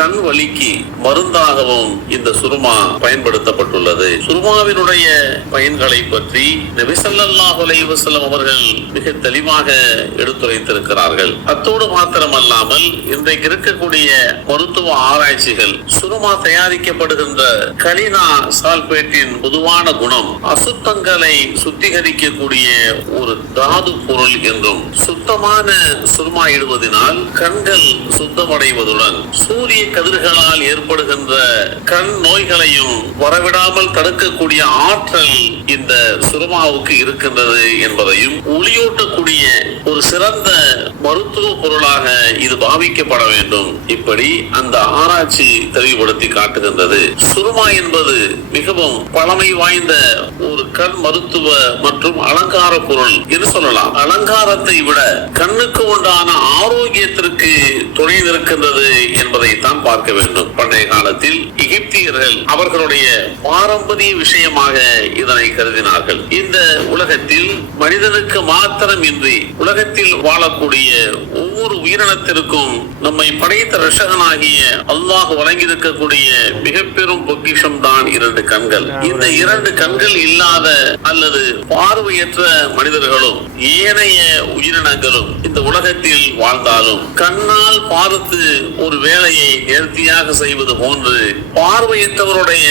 கண் வலிக்கு மருந்தாகவும் இந்த சுருமா பயன்படுத்தப்பட்டுள்ளது. சுருமாவினுடைய பயன்களை பற்றி நபிசல்லாஹு அலைஹி அவர்கள் மிக தெளிவாக எடுத்துரைத்திருக்கிறார்கள். அத்தோடு மாத்திரமல்லாமல் இன்றைக்கு இருக்கக்கூடிய மருத்துவ ஆராய்ச்சிகள் சுருமா தயாரிக்கப்படுகின்ற கலினா சால்பேட்டின் பொதுவான குணம் அசுத்தங்களை சுத்திகரிக்கக்கூடிய ஒரு தாது பொருள் என்றும் சுத்தமான சுருமா இடுவதனால் கண்கள் சுத்தமடைவதுடன் சூரிய கதிர்களால் ஏற்படுகின்ற கண் நோய்களையும் வரவிடாமல் தடுக்கக்கூடிய ஆற்றல் இந்த சுருமாவுக்கு இருக்கின்றது என்பதையும் ஒளியூட்டக்கூடிய ஒரு சிறந்த மருத்துவ பொருளாக இது பாவிக்கப்பட வேண்டும் இப்படி அந்த ஆராய்ச்சி தெளிவுபடுத்தி காட்டுகின்றது. சுருமா என்பது மிகவும் பழமை வாய்ந்த ஒரு கண் மருத்துவ மற்றும் அலங்கார பொருள் என்று சொல்லலாம். அலங்காரத்தை விட கண்ணுக்கு உண்டான ஆரோக்கியத்திற்கு துணை நிற்கின்றது என்பதை தான் பார்க்க வேண்டும். பண்டைய காலத்தில் எகிப்தியர்கள் அவர்களுடைய பாரம்பரிய விஷயமாக இதனை கருதினார்கள். இந்த உலகத்தில் மனிதனுக்கு மாத்திரம் இன்றி உலகத்தில் வாழக்கூடிய ஒவ்வொரு உயிரினத்திற்கும் நம்மை படைத்த ரஷகனாகிய அல்லாஹ் வழங்கியிருக்கக்கூடிய மிக பெரும் பொக்கிஷம் தான் இரண்டு கண்கள். இந்த இரண்டு கண்கள் இல்லாத அல்லது பார்வையற்ற மனிதர்களும் ஏனைய உயிரினங்களும் இந்த உலகத்தில் வாழ்ந்தாலும் கண்ணால் பார்த்து ஒரு வேலையை நேர்த்தியாக செய்வது போன்று பார்வையற்றவருடைய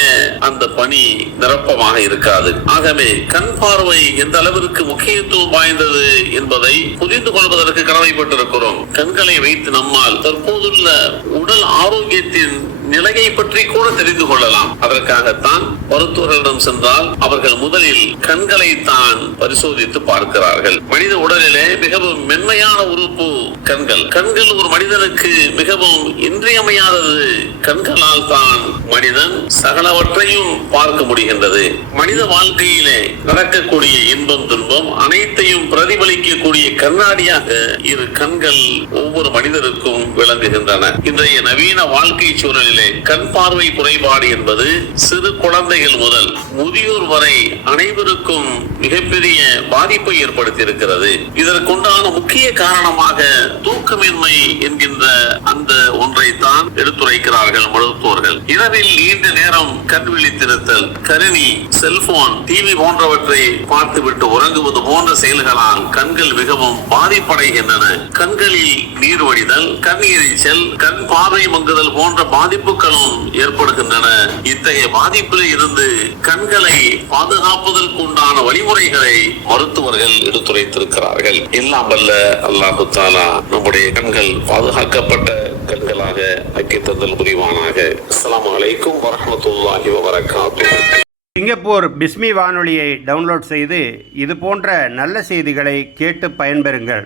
அந்த பணி நிரப்பமாக இருக்காது. ஆகவே கண் பார்வை எந்த அளவிற்கு முக்கியத்துவம் வாய்ந்தது என்பதை புரிந்து கொள்வதற்கு கடமைப்பட்டிருக்கிறோம். கண்களை வைத்து நம்மால் தற்போதுள்ள உடல் ஆரோக்கியத்தின் நிலையை பற்றி கூட தெரிந்து கொள்ளலாம். அதற்காகத்தான் மருத்துவர்களிடம் சென்றால் அவர்கள் முதலில் கண்களை தான் பரிசோதித்து பார்க்கிறார்கள். மனித உடலிலே மிகவும் மென்மையான உறுப்பு கண்கள். கண்கள் ஒரு மனிதனுக்கு மிகவும் இன்றியமையாதது. கண்களால் தான் மனிதன் சகலவற்றையும் பார்க்க முடிகின்றது. மனித வாழ்க்கையிலே நடக்கக்கூடிய இன்பம் துன்பம் அனைத்தையும் பிரதிபலிக்கக்கூடிய கண்ணாடியாக இரு கண்கள் ஒவ்வொரு மனிதருக்கும் விளங்குகின்றன. இன்றைய நவீன வாழ்க்கை சூழலில் கண் பார்வை குறைபாடு என்பது சிறு குழந்தைகள் முதல் முதியோர் வரை அனைவருக்கும் மிகப்பெரிய பாதிப்பை ஏற்படுத்தியிருக்கிறது. இதற்குண்டான முக்கிய காரணமாக தூக்கமின்மை என்கின்ற அந்த தான் எடுத்துரைக்கிறார்கள் மருத்துவர்கள். இரவில் நீண்ட நேரம் கண் விழித்திருத்தல் கணினி செல்போன் டிவி போன்றவற்றை பார்த்துவிட்டு உறங்குவது போன்ற செயல்களால் கண்கள் மிகவும் பாதிப்படைகின்றன. கண்களில் நீர் வடிதல் கண் எரிச்சல் கண் பார்வை மங்குதல் போன்ற பாதிப்புகளும் ஏற்படுகின்றன. இத்தகைய பாதிப்பில் இருந்து கண்களை பாதுகாப்பதற்கு உண்டான வழிமுறைகளை மருத்துவர்கள் எடுத்துரைத்திருக்கிறார்கள். எல்லாம் வல்ல அல்லாஹு தாலா நம்முடைய கண்கள் பாதுகாக்கப்பட்ட கண்களாக ஆக்கி தந்தல் புரிவானாக. அஸ்லாம் வலைக்கும் வரமத்துல்லாஹி வபரகாத்துஹு சிங்கப்பூர் பிஸ்மி வானொலியை டவுன்லோட் செய்து இது போன்ற நல்ல செய்திகளை கேட்டு பயன்பெறுங்கள்.